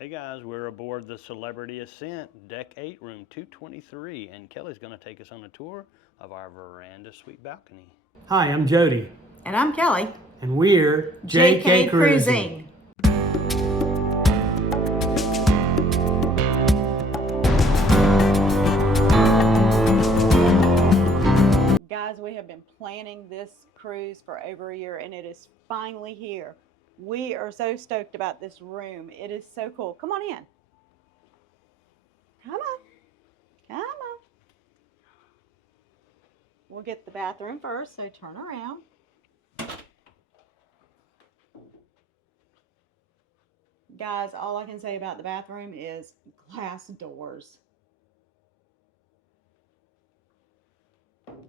Hey guys, we're aboard the Celebrity Ascent, Deck 8, Room 223, and Kelly's going to take us on a tour of our veranda suite balcony. Hi, I'm Jody. And I'm Kelly. And we're JK Cruising. Guys, we have been planning this cruise for over a year and it is finally here. We are so stoked about this room. It is so cool. Come on in. Come on. Come on. We'll get the bathroom first, so turn around. Guys, all I can say about the bathroom is glass doors.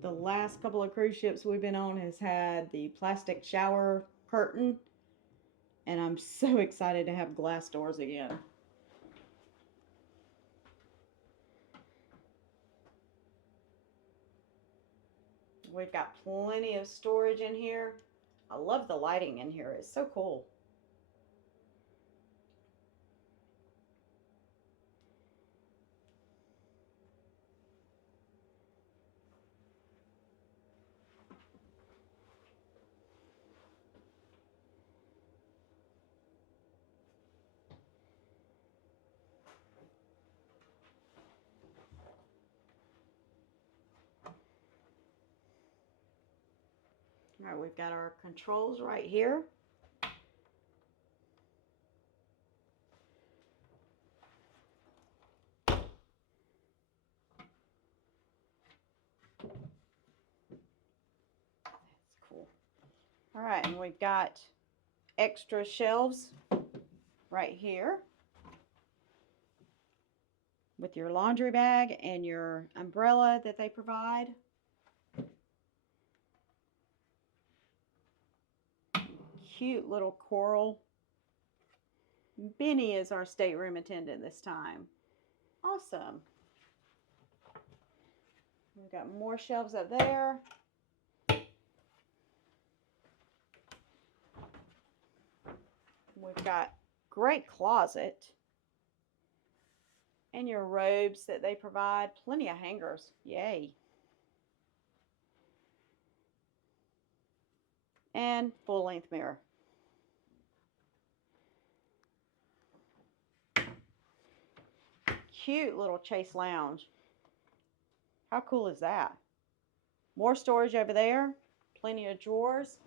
The last couple of cruise ships we've been on has had the plastic shower curtain, and I'm so excited to have glass doors again. We've got plenty of storage in here. I love the lighting in here. It's so cool. All right, we've got our controls right here. That's cool. All right, and we've got extra shelves right here with your laundry bag and your umbrella that they provide. Cute little coral. Benny is our stateroom attendant this time. Awesome. We've got more shelves up there. We've got great closet. And your robes that they provide. Plenty of hangers. Yay. And full length mirror. Cute little Chase lounge. How cool is that? More storage over there. Plenty of drawers.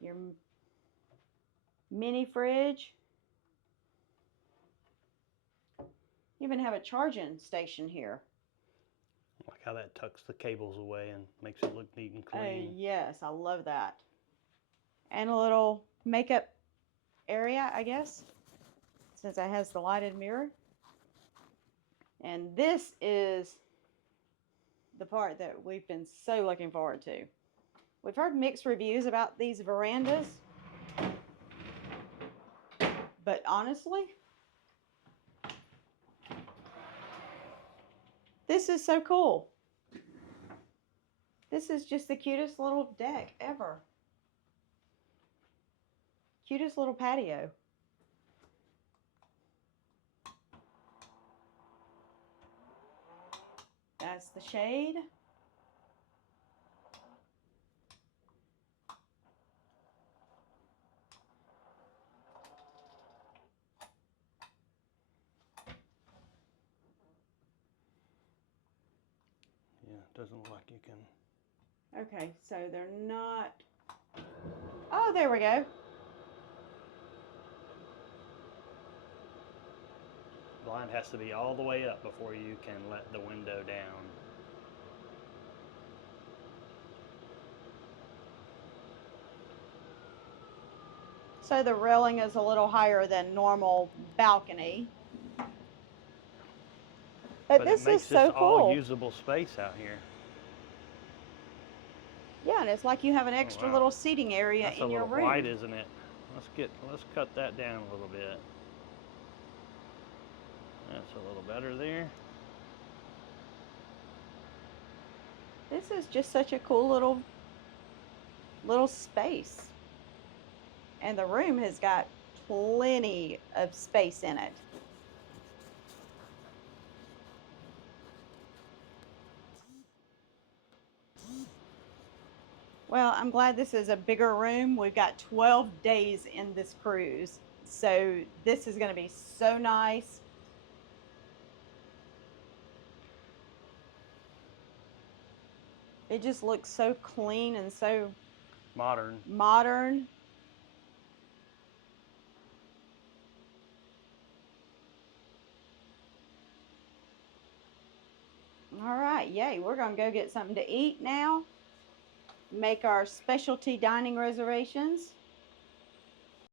Your mini fridge. You even have a charging station here. I like how that tucks the cables away and makes it look neat and clean. Yes, I love that. And a little makeup area, I guess, since it has the lighted mirror. And this is the part that we've been so looking forward to. We've heard mixed reviews about these verandas, but honestly, this is so cool. This is just the cutest little deck ever. Cutest little patio. That's the shade. Yeah, it doesn't look like you can. Okay, so they're not. Oh, there we go. Blind has to be all the way up before you can let the window down. So the railing is a little higher than normal balcony. But this is so cool. All usable space out here. Yeah, and it's like you have an extra little seating area in your room. That's a little wide, isn't it? Let's cut that down a little bit. That's a little better there. This is just such a cool little space. And the room has got plenty of space in it. Well, I'm glad this is a bigger room. We've got 12 days in this cruise. So this is going to be so nice. It just looks so clean and so modern. All right, yay. We're going to go get something to eat now. Make our specialty dining reservations.